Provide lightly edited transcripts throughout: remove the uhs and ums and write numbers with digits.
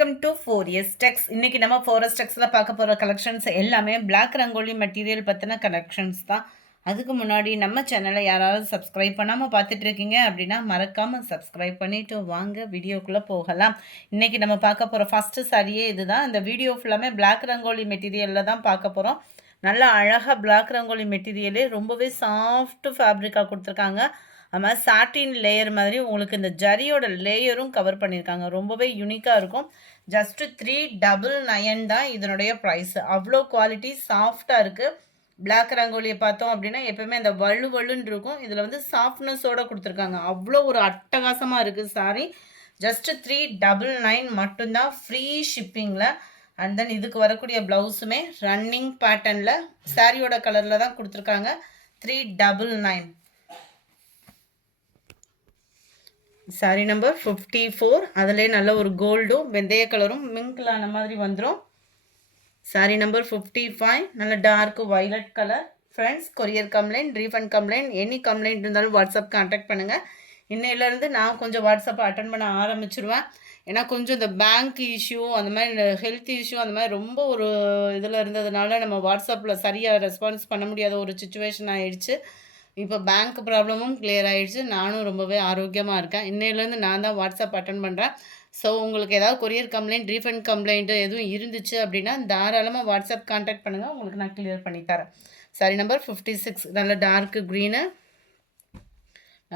Welcome to 4S Tex. இன்னைக்கு நம்ம 4S Texல பார்க்க போகிற கலெக்ஷன்ஸ் எல்லாமே பிளாக் ரங்கோலி மெட்டீரியல் பற்றின கலெக்ஷன்ஸ் தான். அதுக்கு முன்னாடி நம்ம சேனலை யாராவது சப்ஸ்கிரைப் பண்ணாமல் பார்த்துட்டு இருக்கீங்க அப்படின்னா மறக்காமல் சப்ஸ்கிரைப் பண்ணிவிட்டு வாங்க வீடியோக்குள்ளே போகலாம். இன்றைக்கி நம்ம பார்க்க போகிற ஃபஸ்ட்டு சாரியே இதுதான். இந்த வீடியோ ஃபுல்லாமே பிளாக் ரங்கோலி மெட்டீரியலில் தான் பார்க்க போகிறோம். நல்லா அழகாக பிளாக் ரங்கோலி மெட்டீரியலே ரொம்பவே சாஃப்ட் ஃபேப்ரிக்காக கொடுத்துருக்காங்க. அது மாதிரி சாட்டின் லேயர் மாதிரி உங்களுக்கு இந்த ஜரியோட லேயரும் கவர் பண்ணியிருக்காங்க. ரொம்பவே யூனிக்காக இருக்கும். ஜஸ்ட்டு 399 தான் இதனுடைய ப்ரைஸ். அவ்வளோ குவாலிட்டி சாஃப்டாக இருக்குது. பிளாக் ரங்கோலியை பார்த்தோம் அப்படின்னா எப்போவுமே அந்த வலுன்னு இருக்கும். இதில் வந்து சாஃப்ட்னஸோடு கொடுத்துருக்காங்க. அவ்வளோ ஒரு அட்டகாசமாக இருக்குது சாரி. ஜஸ்ட்டு 399 மட்டும்தான், ஃப்ரீ ஷிப்பிங்கில். அண்ட் தென் இதுக்கு வரக்கூடிய ப்ளவுஸுமே ரன்னிங் பேட்டர்னில் சாரியோட கலரில் தான் கொடுத்துருக்காங்க. 399. Sorry number 54. அதிலே நல்ல ஒரு கோல்டும் வெந்தய கலரும் மிங்கிளான மாதிரி வந்துடும். சாரி நம்பர் 55 நல்ல dark violet colour. Friends, courier complaint, refund complaint, any complaint இருந்தாலும் வாட்ஸ்அப் கான்டாக்ட் பண்ணுங்கள். இன்னையிலேருந்து நான் கொஞ்சம் வாட்ஸ்அப்பை அட்டன் பண்ண ஆரம்பிச்சிருவேன். ஏன்னா கொஞ்சம் இந்த பேங்க் இஷ்யூ அந்த மாதிரி ஹெல்த் இஷ்யூ அந்த மாதிரி ரொம்ப ஒரு இதில் இருந்ததுனால நம்ம வாட்ஸ்அப்பில் சரியாக ரெஸ்பான்ஸ் பண்ண முடியாத ஒரு சுச்சுவேஷன் ஆகிடுச்சு. இப்போ பேங்க் ப்ராப்ளமும் கிளியர் ஆகிடுச்சு. நானும் ரொம்பவே ஆரோக்கியமாக இருக்கேன். இன்னையிலேருந்து நான் தான் வாட்ஸ்அப் அட்டன் பண்ணுறேன். ஸோ உங்களுக்கு ஏதாவது கொரியர் கம்ப்ளைண்ட், ரீஃபண்ட் கம்ப்ளைண்ட்டு எதுவும் இருந்துச்சு அப்படின்னா தாராளமாக வாட்ஸ்அப் கான்டாக்ட் பண்ணுங்கள். உங்களுக்கு நான் கிளியர் பண்ணித்தரேன். சாரி நம்பர் 56 நல்ல டார்க்கு க்ரீனு,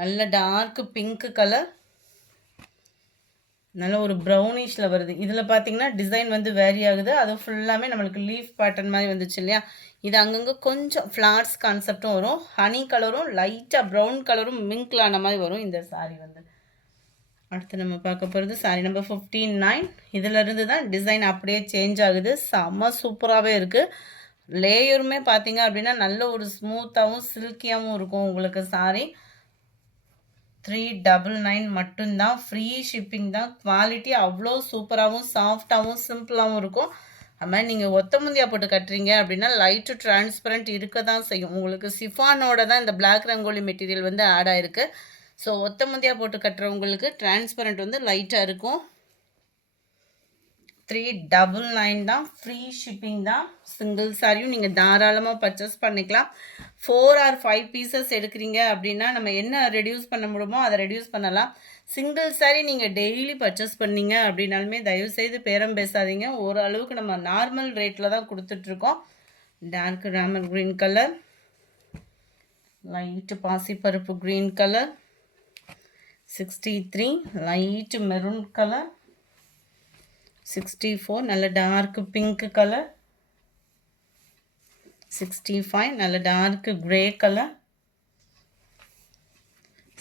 நல்ல டார்க்கு பிங்க்கு கலர், நல்ல ஒரு ப்ரௌனிஷில் வருது. இதில் பார்த்தீங்கன்னா டிசைன் வந்து வேரி ஆகுது. அது ஃபுல்லாமே நம்மளுக்கு லீஃப் பேட்டர்ன் மாதிரி வந்துச்சு இல்லையா. இது அங்கங்கே கொஞ்சம் ஃப்ளார்ஸ் கான்செப்டும் வரும். ஹனி கலரும் லைட்டாக ப்ரௌன் கலரும் மிங்க்லான மாதிரி வரும் இந்த சாரீ வந்து. அடுத்து நம்ம பார்க்க போகிறது சாரீ நம்பர் 59. இதிலிருந்து தான் டிசைன் அப்படியே சேஞ்ச் ஆகுது. செம்ம சூப்பராகவே இருக்குது. லேயருமே பார்த்தீங்க அப்படின்னா நல்ல ஒரு ஸ்மூத்தாகவும் சில்கியாகவும் இருக்கும் உங்களுக்கு சாரீ. 399 மட்டும்தான், ஃப்ரீ ஷிப்பிங் தான். குவாலிட்டி அவ்வளோ சூப்பராகவும் சாஃப்டாகவும் சிம்பிளாகவும் இருக்கும். அது மாதிரி நீங்கள் ஒத்த முந்தியா போட்டு கட்டுறீங்க அப்படின்னா லைட்டு டிரான்ஸ்பரண்ட் இருக்க தான் செய்யும். உங்களுக்கு சிஃபானோட தான் இந்த பிளாக் ரங்கோலி மெட்டீரியல் வந்து ஆட் ஆகிருக்கு. ஸோ ஒத்த முந்தியா போட்டு கட்டுறவங்களுக்கு டிரான்ஸ்பரண்ட் வந்து லைட்டாக இருக்கும். 399 தான், ஃப்ரீ ஷிப்பிங் தான். சிங்கிள் சாரியும் நீங்கள் தாராளமாக பர்ச்சேஸ் பண்ணிக்கலாம். 4 or 5 பீசஸ் எடுக்கிறீங்க அப்படின்னா நம்ம என்ன ரெடியூஸ் பண்ண முடியுமோ அதை ரெடியூஸ் பண்ணலாம். சிங்கிள் சாரி நீங்கள் டெய்லி பர்ச்சேஸ் பண்ணீங்க அப்படின்னாலுமே தயவுசெய்து பேரம் பேசாதீங்க. ஓரளவுக்கு நம்ம நார்மல் ரேட்டில் தான் கொடுத்துட்ருக்கோம். Dark Ramar green colour, light பாசிப்பருப்பு green colour, 63 light maroon colour, 64 நல்ல டார்க் பிங்க் கலர், 65 நல்ல டார்க் கிரே கலர்,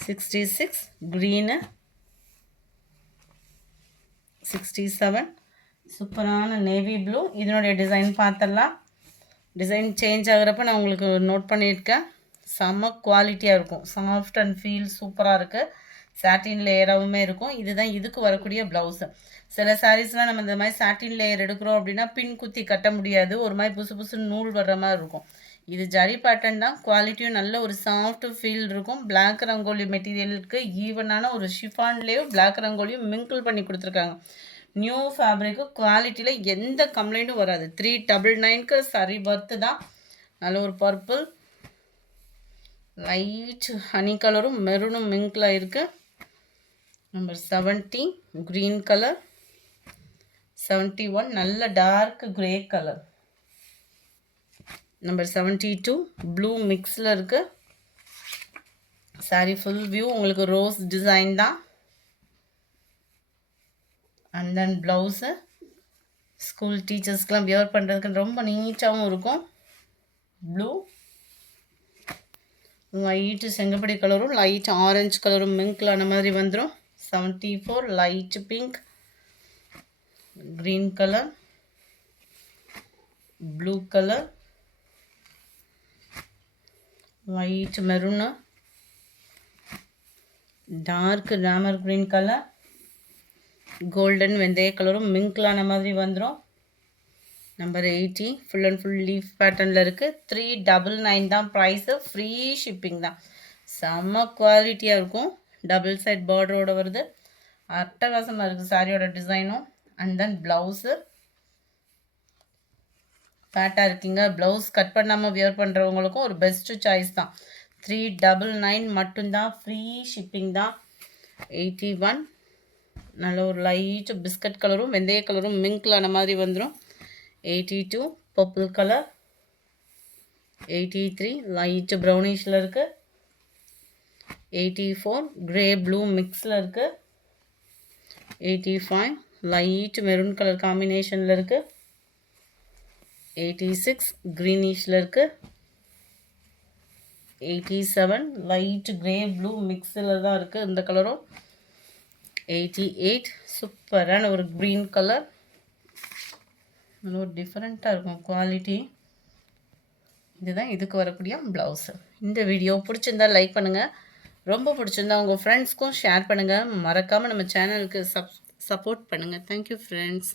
66 க்ரீனு, 67 சூப்பரான நேவி ப்ளூ. இதனுடைய டிசைன் பார்த்துடலாம். டிசைன் சேஞ்ச் ஆகிறப்ப நான் உங்களுக்கு நோட் பண்ணியிருக்கேன். செம்ம குவாலிட்டியாக இருக்கும். சாஃப்ட் அண்ட் ஃபீல் சூப்பராக இருக்குது. சாட்டின் லேயராகவுமே இருக்கும். இதுதான் இதுக்கு வரக்கூடிய ப்ளவுஸு. சில சாரீஸ்லாம் நம்ம இந்த மாதிரி சாட்டின் லேயர் எடுக்கிறோம் அப்படின்னா பின் குத்தி கட்ட முடியாது. ஒரு மாதிரி புதுசுன்னு நூல் வர்ற மாதிரி இருக்கும். இது ஜரி பேட்டர்ன் தான். குவாலிட்டியும் நல்ல ஒரு சாஃப்ட் ஃபீல் இருக்கும். பிளாக் ரங்கோலி மெட்டீரியலுக்கு ஈவனான ஒரு ஷிஃபான்லேயும் பிளாக் ரங்கோலியும் மிங்கிள் பண்ணி கொடுத்துருக்காங்க. நியூ ஃபேப்ரிக்கு குவாலிட்டியில் எந்த கம்ப்ளைண்ட்டும் வராது. 399க்கு சரி ஒர்த்து தான். நல்ல ஒரு பர்பிள், லைட் ஹனி கலரும் மெரூனும் மிங்கிளாக இருக்குது. நம்பர் 70 க்ரீன் கலர், 71 நல்ல dark grey colour, number 72 blue மிக்ஸில் இருக்குது. சாரி ஃபுல் வியூ உங்களுக்கு ரோஸ் டிசைன் தான். அண்ட் தென் ப்ளவுஸு ஸ்கூல் டீச்சர்ஸ்க்கெலாம் வியர் பண்ணுறதுக்கு ரொம்ப நீட்டாகவும் இருக்கும். ப்ளூ, லைட்டு செங்கப்படி கலரும் லைட் ஆரஞ்சு கலரும் மிங்க்லான மாதிரி வந்துடும். 74 light pink, green color, blue color, white maroon, dark rammer green color, golden வெந்தய கலரும் மிங்க்லான மாதிரி வந்துடும். Number 80 full and full leaf பேட்டர்னில் இருக்குது. 399 தான் ப்ரைஸு. ஃப்ரீ ஷிப்பிங் தான். செம்ம குவாலிட்டியாக இருக்கும். டபுள் சைட் பார்டரோடு வருது. அட்டகாசமாக இருக்குது சாரியோட டிசைனும். அண்ட் தென் ப்ளவுஸு ஃபேட்டாக இருக்கீங்க, ப்ளவுஸ் கட் பண்ணாமல் வியர் பண்ணுறவங்களுக்கும் ஒரு பெஸ்ட்டு சாய்ஸ் தான். 399 மட்டும்தான், ஃப்ரீ ஷிப்பிங் தான். 81 நல்ல ஒரு லைட் பிஸ்கட் கலரும் வெந்தய கலரும் மிங்க்லான மாதிரி வந்துடும். 82 பர்பிள் கலர். 83 லைட் ப்ரௌனிஷில் இருக்குது. 84 கிரே ப்ளூ மிக்ஸில் இருக்குது. 85 லைட் மெரூன் கலர் காம்பினேஷனில் இருக்குது. 86 க்ரீனிஷில் இருக்குது. 87 லைட் கிரே ப்ளூ மிக்ஸில் தான் இருக்குது இந்த கலரும். 88 சூப்பரான ஒரு க்ரீன் கலர், நல்ல ஒரு டிஃப்ரெண்ட்டாக இருக்கும் குவாலிட்டி. இதுதான் இதுக்கு வரக்கூடிய ப்ளவுஸு. இந்த வீடியோ பிடிச்சிருந்தா லைக் பண்ணுங்கள், ரொம்ப பிடிச்சிருந்தா உங்கள் ஃப்ரெண்ட்ஸ்க்கும் ஷேர் பண்ணுங்கள். மறக்காமல் நம்ம சேனலுக்கு சப்போர்ட் பண்ணுங்கள். Thank you friends.